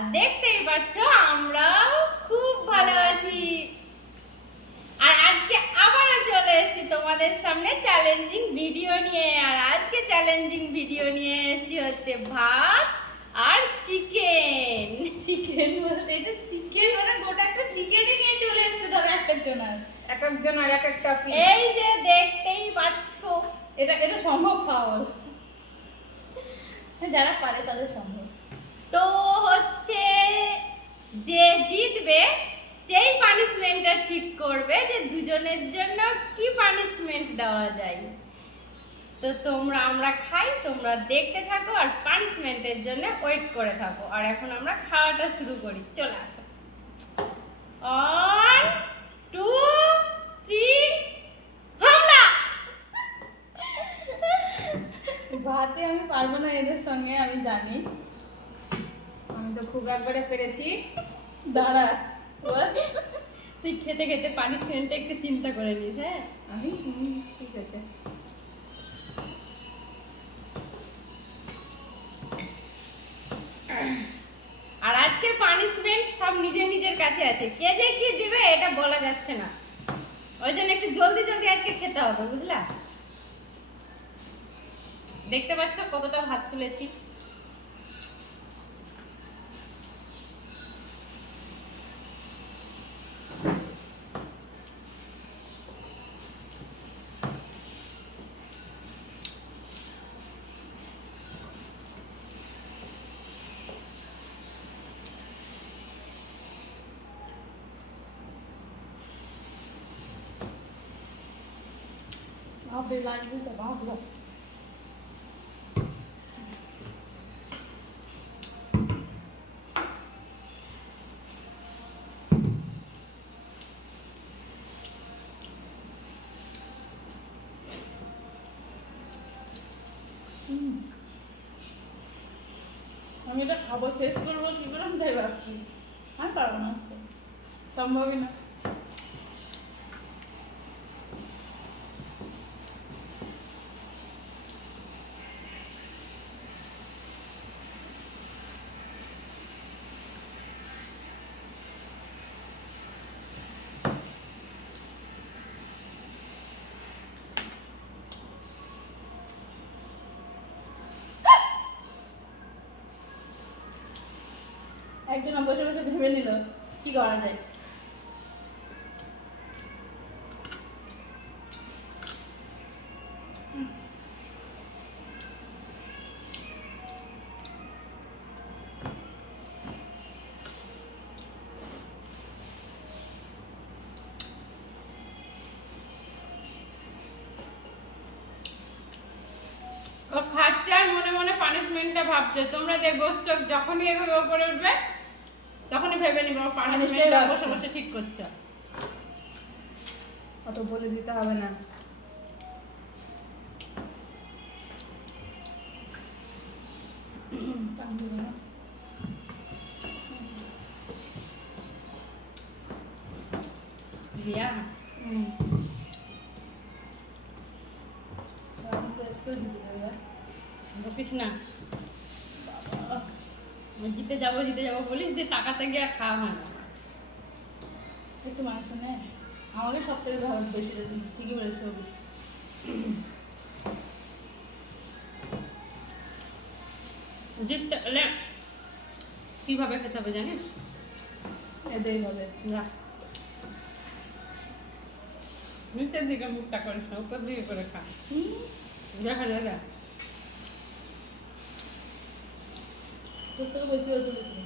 আর দেখতেই পাচ্ছ আমরাও খুব ভালো আছি। আর আজকে আবারও চলে এসেছি তোমাদের সামনে চ্যালেঞ্জিং ভিডিও নিয়ে। আর আজকে চ্যালেঞ্জিং ভিডিও নিয়ে এসেছি হচ্ছে ভাত আর চিকেন। চিকেন বলতে এটা চিকেন মানে গোটা একটা চিকেনই নিয়ে চলে এসেছে ধরো এক একজনের এক একটা পিস। এই যে দেখতেই পাচ্ছ, এটা এটা সম্ভব খাওয়া বলো? যারা পারে তাদের সম্ভব। তো হচ্ছে যে জিতবে সেই পানিশমেন্টটা ঠিক করবে যে দুজনের জন্য কি পানিশমেন্ট দেওয়া যায়। তো আমরা খাই, তোমরা দেখতে থাকো আর পানিশমেন্টের জন্য ওয়েট করে থাকো। আর এখন আমরা খাওয়াটা শুরু করি, চলে আসো। 1 2 3 হামলা। ভাতে আমি পারবো না এদের সঙ্গে, আমি জানি। আমি তো খুব একবারে পেরেছি। দাঁড়া তুই খেতে খেতে পানিশমেন্টটা একটু চিন্তা করে নিস। হ্যাঁ, আমি ঠিক আছে। আর আজকের পানিশমেন্ট সব নিজের নিজের কাছে আছে, কে যে কি দিবে এটা বলা যাচ্ছে না। ওই জন্য একটু জলদি জলদি আজকে খেতে হবে, বুঝলা? দেখতে পাচ্ছ কতটা ভাত তুলেছি। I'll be like just about look. আমি এটা খাবো, শেষ করবো কি করে আমি তাই ভাবছি। আমি পারবো না আজকে, সম্ভবই না। একজন বসে বসে ভেবে নিল কি করা যায়। ও খাচ্ছে আর মনে মনে পানিশমেন্টটা ভাবছে। তোমরা দেখবো চোখ যখনই এভাবে উপরে উঠবে তখনই ভেবে নিবো পানিশমেন্টটা বসে বসে ঠিক করছো। অত বলে দিতে হবে না। রিয়া বকিস না, জিতে যাবো বলিস দিয়ে টাকাতে গিয়ে আর খাওয়া হয় না। একটু মাংস নে, আমাকে সব থেকে ভালো বেশি ঠিকই বলেছো। জিততে হলে কিভাবে খেতে হবে জানিস? এটাই হবে। না, নিচের দিকে মুখটা করিস না, উপর দিকে করে খা। দেখা যায় তোর থেকে বেশি হয়েছে বেশি।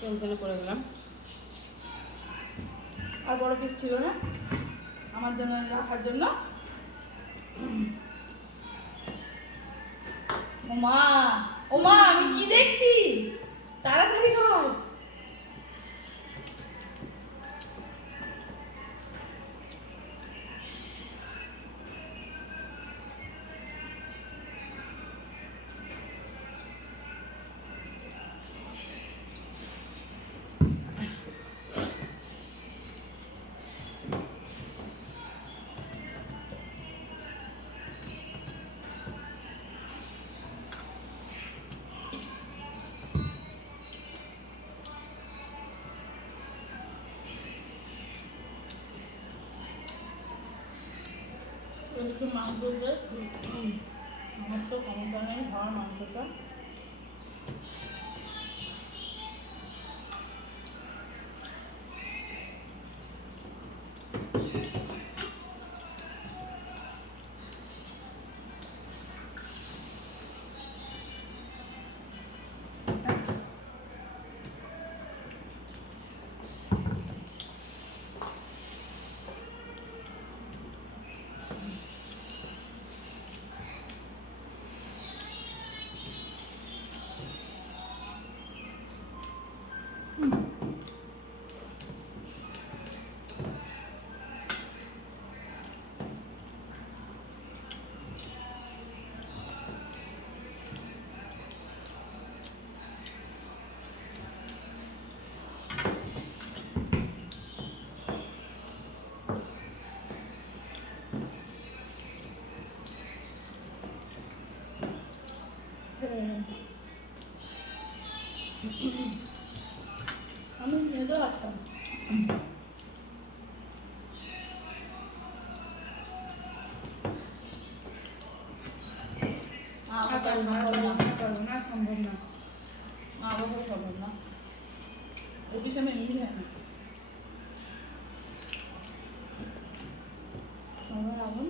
টেনশনে পড়ে গেলাম। আর বড় কিছু ছিল না আমার জন্য রাখার জন্য। ওমা ওমা আমি কি দেখছি, তাড়াতাড়ি কর। মাংসটা আমার তো ক্ষমতা নেই খাওয়ার মাংসটা। আমি মেয়েদের আসতাম না সম্ভব না। আবার সম্ভব না অফিসে আমি এমনি যাই না আমার আগুন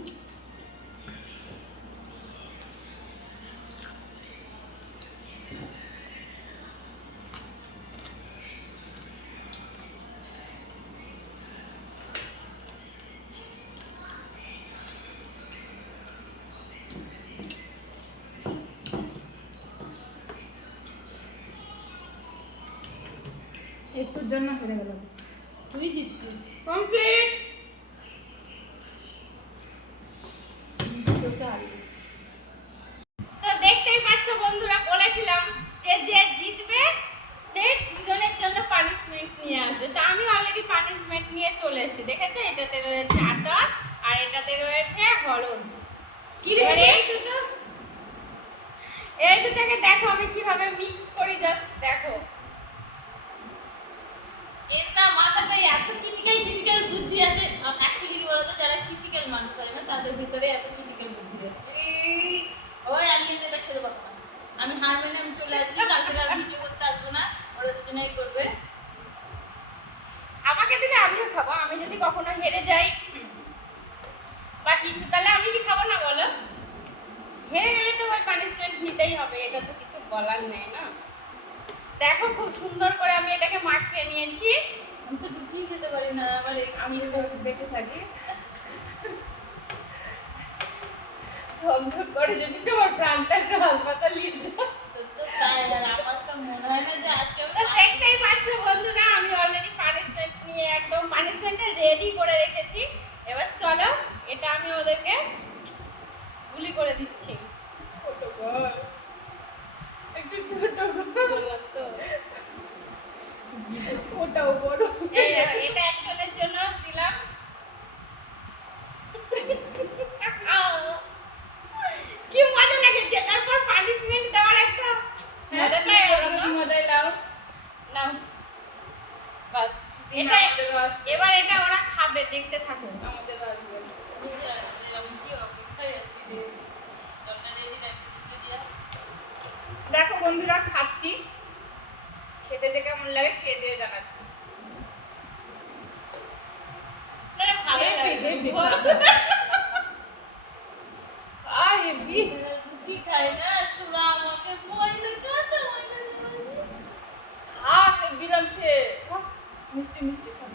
একটুর জন্য হেরে গেলাম। তুই জিতছিস কমপ্লিট। তোকে হারিয়ে তো দেখতেই পাচ্ছ বন্ধুরা, বলেছিলাম যে যে জিতবে সে দুজনের জন্য পানিশমেন্ট নিয়ে আসবে। তো আমি অলরেডি পানিশমেন্ট নিয়ে চলে এসেছি। দেখেছো, এটাতে রয়েছে আটা আর এটাতে রয়েছে হলুদ। কি এবার রেখেছিস? এই দুটাকে দেখো আমি কিভাবে মিক্স করি, জাস্ট দেখো। এর না মাথাটা এত ক্রিটিক্যাল বুদ্ধি আছে। অ্যাকচুয়ালি কি বলতো, যারা ক্রিটিক্যাল মানুষ হয় না তাদের ভিতরে এত ক্রিটিক্যাল বুদ্ধি আছে। ওই আমি কিন্তু এটা খেতে পারবো না, আমি হার মেনে আমি চলে যাচ্ছি, কালকে আর ভিডিও করতে আসবো না, ওরা দুজনেই করবে। আমাকে দিলে আমিও খাবো। আমি যদি কখনো হেরে যাই বা কিছু, তাহলে আমি কি খাবো না বলো? হেরে গেলে তো ভাই পানিশমেন্ট নিতেই হবে, এটা তো কিছু বলার নেই না। দেখো খুব সুন্দর করে আমি এটাকে মাখিয়ে নিয়েছি। আমি তো রুটি খেতে পারি না, আবার আমি তো বেঁচে থাকি ধমধম করে যদি আমার প্রাণটা একটু হাসপাতাল নিয়ে যাস। তো তাই, আর আমার তো মনে হয় না যে আজকে তো দেখতেই পাচ্ছ বন্ধুরা, আমি অলরেডি পানিশমেন্ট নিয়ে একদম পানিশমেন্টটা রেডি করে রেখেছি। এবার চলো এটা আমি ওদেরকে গুলি করে দিচ্ছি। ছোট ঘর, একটু ছোট বললাম তো। ওটাও বড়। এই দেখো, এটা একজনের জন্য দিলাম। কি মজা লাগে জেতার পর পানিশমেন্ট দেওয়ার একটা মজা পাই ওরা না? মজাই লাও। নাও বাস, এটা এবার এটা ওরা খাবে, দেখতে থাকো। আমাদের আসবে। আমি কি অপেক্ষায় আছি রে, জলটা রেডি রাখতে দিয়া। দেখো বন্ধুরা, খাচ্ছি, খেতে যে কেমন লাগে খেয়ে দিয়ে জানাচ্ছি। আরে ভালো লাগে। রুটি খাই না, তোরা আমাকে ময়দা কাঁচা ময়দা দিবি। খা, হেব্বি লাগছে। খা, মিষ্টি মিষ্টি খা।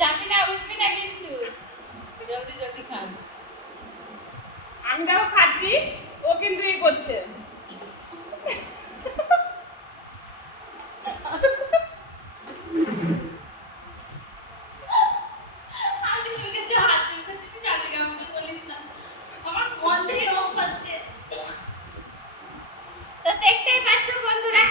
যাবি না, উঠবি না কিন্তু। জলদি জলদি খান। আমি তাও খাচ্ছি, ও কিন্তু ই করছে। আমি চুলকে যে হাত চুলকাচ্ছি, তুই জানি না, আমাকে বলিস না। আমার গন্ধেই রং পাচ্ছে। তো দেখতেই পাচ্ছ বন্ধুরা,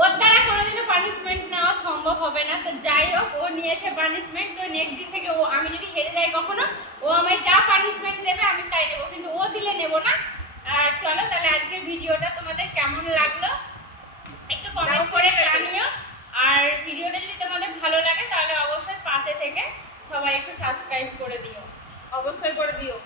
ওর দ্বারা কোনোদিনও পানিশমেন্ট নেওয়া সম্ভব হবে না। তো যাই হোক, ও নিয়েছে পানিশমেন্ট। তো নেক্সট দিন থেকে ও, আমি যদি হেরে যাই কখনো, ও আমায় যা পানিশমেন্ট দেবে আমি তাই নেবো, কিন্তু ও দিলে নেবো না। আর চলো তাহলে আজকের ভিডিওটা তোমাদের কেমন লাগলো একটু কমেন্ট করে জানিও। একটু সাবস্ক্রাইব করে দিও, অবশ্যই করে দিও।